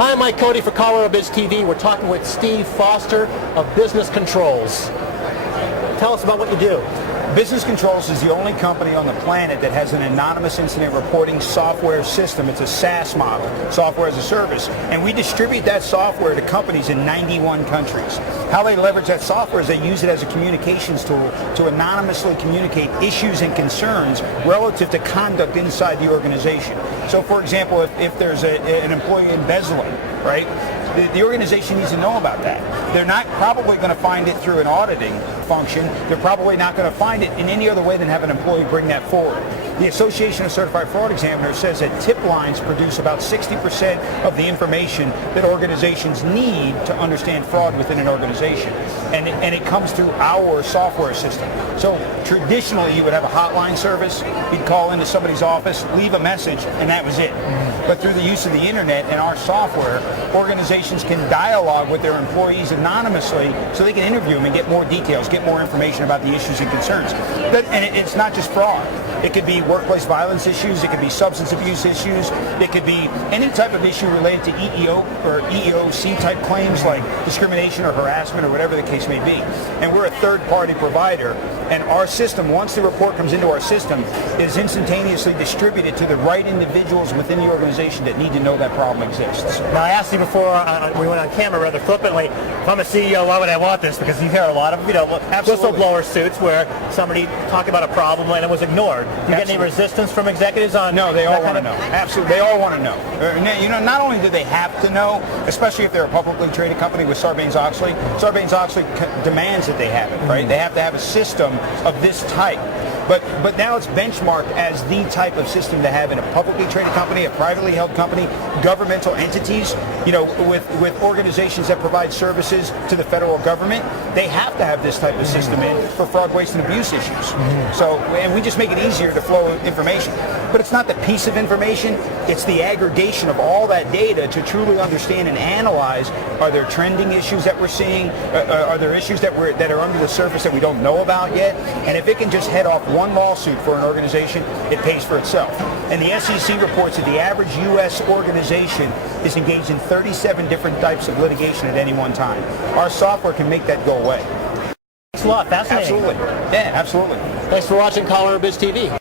Hi, I'm Mike Cody for ColoradoBiz TV. We're talking with Steve Foster of Business Controls. Tell us about what you do. Business Controls is the only company on the planet that has an anonymous incident reporting software system. It's a SaaS model, software as a service, and we distribute that software to companies in 91 countries. How they leverage that software is they use it as a communications tool to anonymously communicate issues and concerns relative to conduct inside the organization. So, for example, if there's an employee embezzling, right, the organization needs to know about that. They're not probably going to find it through an auditing function. They're probably not going to find it in any other way than have an employee bring that forward. The Association of Certified Fraud Examiners says that tip lines produce about 60% of the information that organizations need to understand fraud within an organization. And it comes through our software system. So traditionally, you would have a hotline service. You'd call into somebody's office, leave a message, and that was it. But through the use of the internet and our software, organizations can dialogue with their employees anonymously so they can interview them and get more details, get more information about the issues and concerns. And it's not just fraud. It could be workplace violence issues. It could be substance abuse issues. It could be any type of issue related to EEO or EEOC type claims like discrimination or harassment or whatever the case may be. And we're a third-party provider. And our system, once the report comes into our system, is instantaneously distributed to the right individuals within the organization that need to know that problem exists. Now, I asked you before we went on camera rather flippantly, if I'm a CEO, why would I want this? Because you hear a lot of whistleblower suits where somebody talked about a problem and it was ignored. Do you get any resistance from executives on? No, they all want to know. Absolutely, they all want to know. You know, not only do they have to know, especially if they're a publicly traded company with Sarbanes-Oxley. Sarbanes-Oxley demands that they have it, right? They have to have a system of this type. But now it's benchmarked as the type of system to have in a publicly traded company, a privately held company, governmental entities, you know, with organizations that provide services to the federal government. They have to have this type of system in for fraud, waste, and abuse issues. So, and we just make it easier to flow information. But it's not the piece of information, it's the aggregation of all that data to truly understand and analyze, are there trending issues that we're seeing? Are there issues that are under the surface that we don't know about yet? And if it can just head off one lawsuit for an organization, it pays for itself. And the SEC reports that the average U.S. organization is engaged in 37 different types of litigation at any one time. Our software can make that go away. Thanks a lot. Fascinating. Absolutely. Yeah, absolutely. Thanks for watching ColoradoBiz TV.